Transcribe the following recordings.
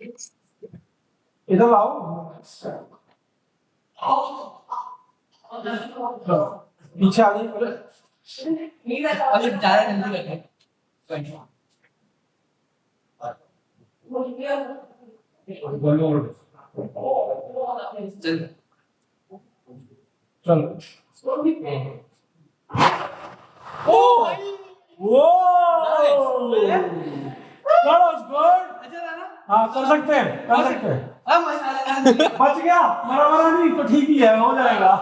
इधर आओ पीछे आ गई अरे ज्यादा जल्दी लगे चल चल Oh! Whoa! That was good. हाँ कर सकते हैं बच गया मरा नहीं तो ठीक ही है हो जाएगा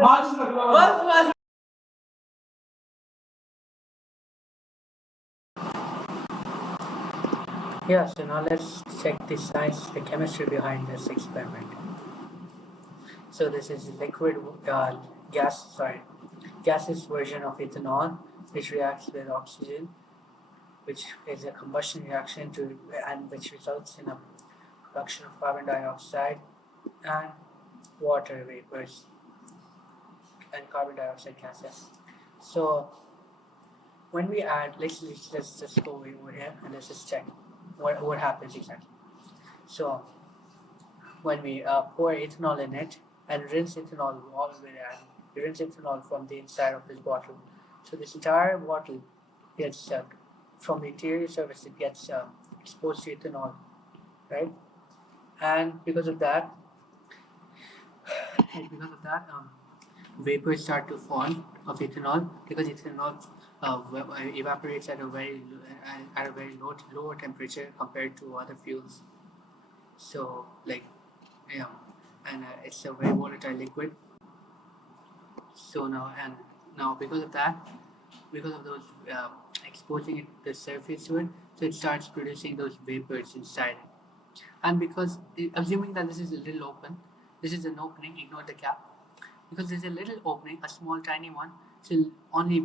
बस Yeah, so now let's check the science, the chemistry behind this experiment. So this is liquid gaseous version of ethanol, which reacts with oxygen, which is a combustion reaction and which results in a production of carbon dioxide and water vapors and carbon dioxide gases. So when we add, let's just go over here and let's just check what happens exactly. So when we pour ethanol in it and rinse ethanol all the way and we rinse ethanol from the inside of this bottle. So this entire bottle gets from the interior surface it gets exposed to ethanol, right? And because of that, vapors start to form of ethanol because ethanol evaporates at a very lower temperature compared to other fuels. So yeah, and it's a very volatile liquid. So now because of that, because of those exposing it the surface to it, so it starts producing those vapors inside. And because assuming that this is a little open, this is an opening. Ignore the cap because there's a little opening, a small tiny one. So only a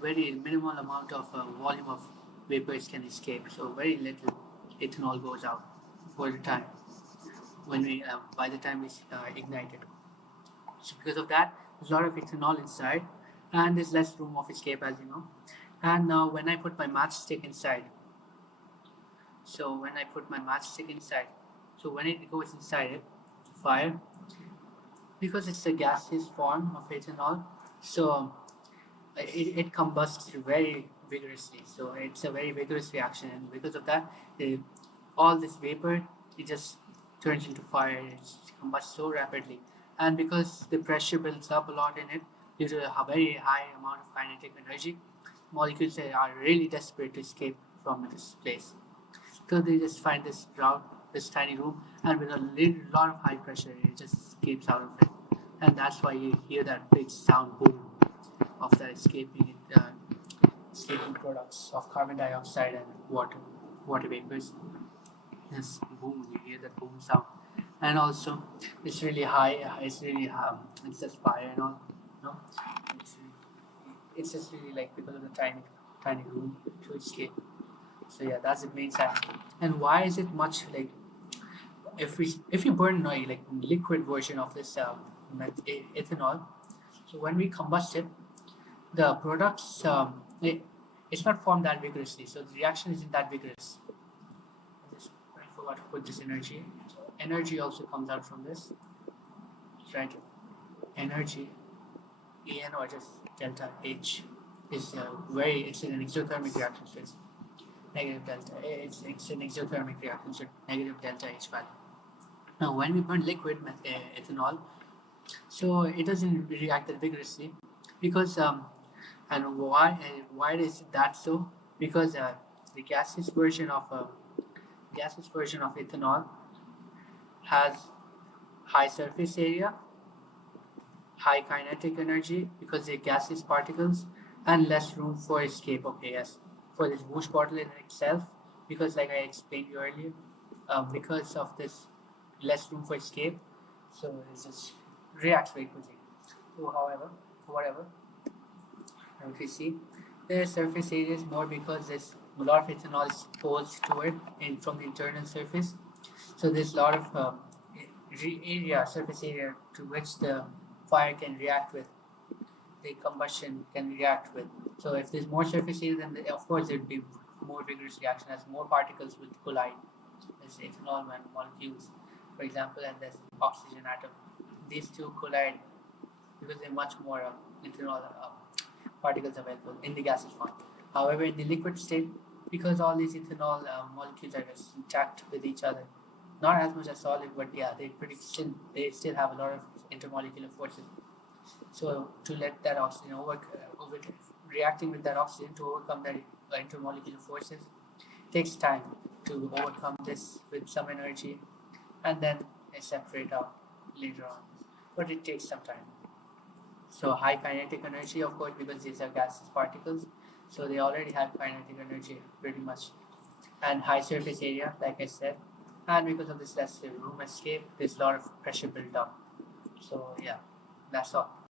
very minimal amount of volume of vapors can escape. So very little ethanol goes out for the time when we by the time we ignite it. So because of that, there's a lot of ethanol inside, and there's less room of escape, as you know. And now when I put my matchstick inside, so when it goes inside it, fire, because it's a gaseous form of ethanol, so it combusts very vigorously. So it's a very vigorous reaction, and because of that, all this vapor it just turns into fire. It combusts so rapidly, and because the pressure builds up a lot in it due to a very high amount of kinetic energy, molecules are really desperate to escape from this place. So they just find this route, this tiny room, and with a lot of high pressure, it just escapes out of it. And that's why you hear that big sound boom of the escaping products of carbon dioxide and water vapors. Yes, boom, you hear that boom sound. And also, it's really high, it's just fire and all, no? It's just really like because of the tiny room to escape. So yeah, that's the main side. And why is it much like if you burn like liquid version of this ethanol, so when we combust it, the products it's not formed that vigorously, so the reaction isn't that vigorous. I forgot to put this energy. Energy also comes out from this, right? Energy, En or just delta H is it's an exothermic reaction, so it's negative delta. It's an exothermic reaction, so negative delta H value. Now, when we burn liquid ethanol, so it doesn't react that vigorously because and why is that so? Because the gaseous version of ethanol has high surface area, high kinetic energy because they're gaseous particles, and less room for escape. Okay, yes, for this Whoosh bottle in itself, because like I explained you earlier, because of this less room for escape, so it just reacts very quickly. So, however, whatever, if you see, the surface area is more because there's a lot of ethanol exposed to it from the internal surface. So there's a lot of surface area to which the fire can react with, the combustion can react with. So if there's more surface area, then of course there would be more vigorous reaction as more particles would collide there's ethanol molecules, for example, and there's oxygen atom. These two collide because there are much more ethanol particles available in the gaseous form. However, in the liquid state, because all these ethanol molecules are just intact with each other, not as much as solid, but yeah, they still have a lot of intermolecular forces. So to let that oxygen reacting with that oxygen to overcome that intermolecular forces takes time to overcome this with some energy, and then they separate out later on. But it takes some time. So high kinetic energy, of course, because these are gaseous particles, so they already have kinetic energy pretty much, and high surface area, like I said, and because of this less room escape, there's a lot of pressure built up. So yeah, that's all.